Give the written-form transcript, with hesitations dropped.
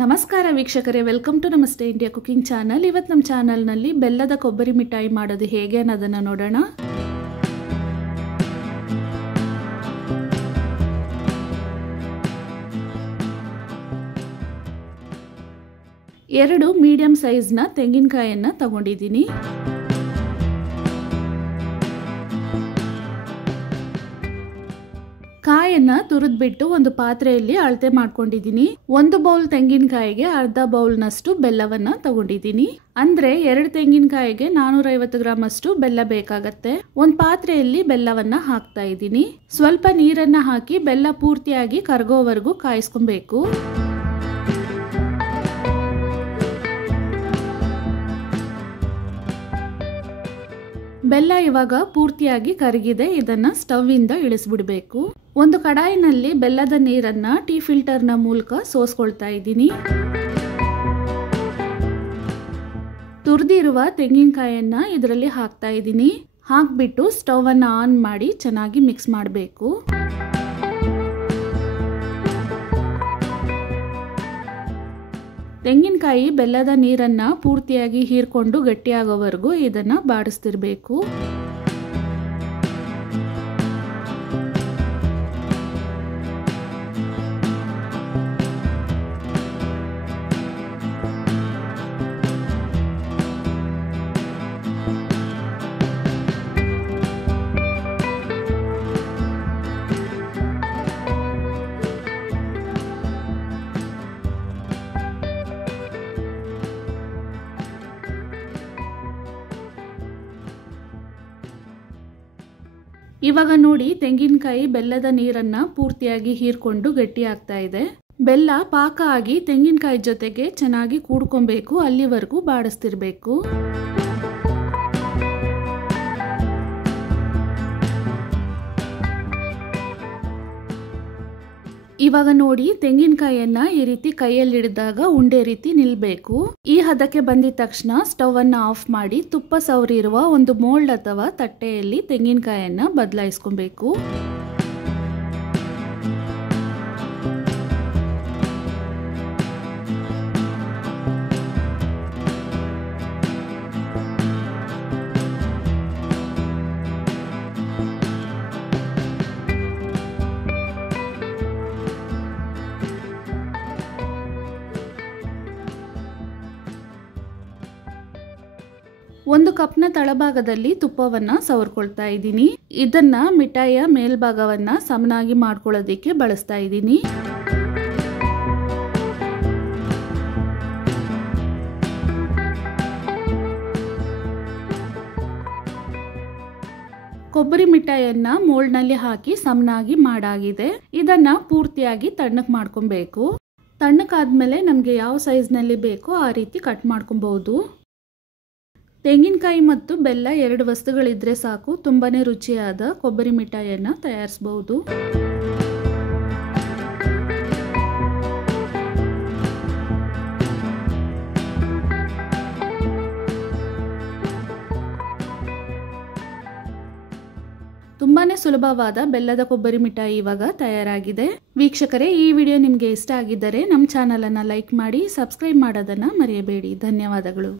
ನಮಸ್ಕಾರ ವೀಕ್ಷಕರೇ, welcome to ನಮಸ್ತೆ ಇಂಡಿಯಾ ಕುಕಿಂಗ್ ಚಾನಲ್. ಇವತ್ತು ನಮ್ಮ ಚಾನಲ್ನಲ್ಲಿ ಬೆಲ್ಲದ ಕೊಬ್ಬರಿ ಮಿಠಾಯಿ ಮಾಡೋದು ಹೇಗೆ ಅನ್ನೋದನ್ನು ನೋಡೋಣ. ಎರಡು ಮೀಡಿಯಂ ಸೈಜ್ನ ತೆಂಗಿನಕಾಯಿಯನ್ನು ತಗೊಂಡಿದ್ದೀನಿ. ಕಾಯನ್ನ ತುರಿದ್ಬಿಟ್ಟು ಒಂದು ಪಾತ್ರೆಯಲ್ಲಿ ಅಳತೆ ಮಾಡ್ಕೊಂಡಿದ್ದೀನಿ. ಒಂದು ಬೌಲ್ ತೆಂಗಿನಕಾಯಿಗೆ ಅರ್ಧ ಬೌಲ್ನಷ್ಟು ಬೆಲ್ಲವನ್ನ ತಗೊಂಡಿದ್ದೀನಿ. ಅಂದ್ರೆ 2 ತೆಂಗಿನಕಾಯಿಗೆ 450 ಗ್ರಾಮ್ ಅಷ್ಟು ಬೆಲ್ಲ ಬೇಕಾಗತ್ತೆ. ಒಂದು ಪಾತ್ರೆಯಲ್ಲಿ ಬೆಲ್ಲವನ್ನ ಹಾಕ್ತಾ ಇದ್ದೀನಿ. ಸ್ವಲ್ಪ ನೀರನ್ನ ಹಾಕಿ ಬೆಲ್ಲ ಪೂರ್ತಿಯಾಗಿ ಕರಗೋವರೆಗೂ ಕಾಯಿಸ್ಕೊಬೇಕು. ಬೆಲ್ಲ ಇವಾಗ ಪೂರ್ತಿಯಾಗಿ ಕರಗಿದೆ. ಇದನ್ನ ಸ್ಟವ್ ಇಂದ ಇಳಿಸ್ಬಿಡ್ಬೇಕು. ಒಂದು ಕಡಾಯಿನಲ್ಲಿ ಬೆಲ್ಲದ ನೀರನ್ನ ಟೀ ಫಿಲ್ಟರ್ನ ಮೂಲಕ ಸೋಸ್ಕೊಳ್ತಾ ಇದ್ದೀನಿ. ತುರಿದಿರುವ ತೆಂಗಿನಕಾಯನ್ನ ಇದರಲ್ಲಿ ಹಾಕ್ತಾ ಇದ್ದೀನಿ. ಹಾಕ್ಬಿಟ್ಟು ಸ್ಟವ್ ಅನ್ನ ಆನ್ ಮಾಡಿ ಚೆನ್ನಾಗಿ ಮಿಕ್ಸ್ ಮಾಡಬೇಕು. ತೆಂಗಿನಕಾಯಿ ಬೆಲ್ಲದ ನೀರನ್ನ ಪೂರ್ತಿಯಾಗಿ ಹೀರ್ಕೊಂಡು ಗಟ್ಟಿಯಾಗೋವರೆಗೂ ಇದನ್ನ ಬಾಡಿಸ್ತಿರ್ಬೇಕು. ಇವಾಗ ನೋಡಿ, ತೆಂಗಿನಕಾಯಿ ಬೆಲ್ಲದ ನೀರನ್ನ ಪೂರ್ತಿಯಾಗಿ ಹೀರ್ಕೊಂಡು ಗಟ್ಟಿ ಆಗ್ತಾ ಇದೆ. ಬೆಲ್ಲ ಪಾಕ ಆಗಿ ತೆಂಗಿನಕಾಯಿ ಜೊತೆಗೆ ಚೆನ್ನಾಗಿ ಕೂಡ್ಕೊಬೇಕು. ಅಲ್ಲಿವರೆಗೂ ಬಾಡಿಸ್ತಿರ್ಬೇಕು. ಇವಾಗ ನೋಡಿ, ತೆಂಗಿನಕಾಯಿಯನ್ನ ಈ ರೀತಿ ಕೈಯಲ್ಲಿ ಹಿಡಿದಾಗ ಉಂಡೆ ರೀತಿ ನಿಲ್ಬೇಕು. ಈ ಹದಕ್ಕೆ ಬಂದಿದ ತಕ್ಷಣ ಸ್ಟವ್ ಅನ್ನ ಆಫ್ ಮಾಡಿ ತುಪ್ಪ ಸವರಿರುವ ಒಂದು ಮೋಲ್ಡ್ ಅಥವಾ ತಟ್ಟೆಯಲ್ಲಿ ತೆಂಗಿನಕಾಯಿಯನ್ನ ಬದಲಾಯಿಸ್ಕೊಬೇಕು. ಒಂದು ಕಪ್ನ ತಳಭಾಗದಲ್ಲಿ ತುಪ್ಪವನ್ನ ಸವರ್ಕೊಳ್ತಾ ಇದ್ದೀನಿ. ಇದನ್ನ ಮಿಠಾಯಿಯ ಮೇಲ್ಭಾಗವನ್ನ ಸಮನಾಗಿ ಮಾಡ್ಕೊಳ್ಳೋದಿಕ್ಕೆ ಬಳಸ್ತಾ ಇದ್ದೀನಿ. ಕೊಬ್ಬರಿ ಮಿಠಾಯಿಯನ್ನ ಮೋಲ್ಡ್ನಲ್ಲಿ ಹಾಕಿ ಸಮನಾಗಿ ಮಾಡಾಗಿದೆ. ಇದನ್ನ ಪೂರ್ತಿಯಾಗಿ ತಣ್ಣಕ್ ಮಾಡ್ಕೊಬೇಕು. ತಣ್ಣಕ್ಕಾದ್ಮೇಲೆ ನಮ್ಗೆ ಯಾವ ಸೈಜ್ನಲ್ಲಿ ಬೇಕೋ ಆ ರೀತಿ ಕಟ್ ಮಾಡ್ಕೊಬಹುದು. ತೆಂಗಿನಕಾಯಿ ಮತ್ತು ಬೆಲ್ಲ 2 ವಸ್ತುಗಳಿದ್ರೆ ಸಾಕು, ತುಂಬಾನೇ ರುಚಿಯಾದ ಕೊಬ್ಬರಿ ಮಿಠಾಯಿಯನ್ನ ತಯಾರಿಸಬಹುದು. ತುಂಬಾನೇ ಸುಲಭವಾದ ಬೆಲ್ಲದ ಕೊಬ್ಬರಿ ಮಿಠಾಯಿ ಇವಾಗ ತಯಾರಾಗಿದೆ. ವೀಕ್ಷಕರೇ, ಈ ವಿಡಿಯೋ ನಿಮಗೆ ಇಷ್ಟ ಆಗಿದ್ದರೆ ನಮ್ಮ ಚಾನಲ್ ಅನ್ನ ಲೈಕ್ ಮಾಡಿ, ಸಬ್ಸ್ಕ್ರೈಬ್ ಮಾಡೋದನ್ನ ಮರೆಯಬೇಡಿ. ಧನ್ಯವಾದಗಳು.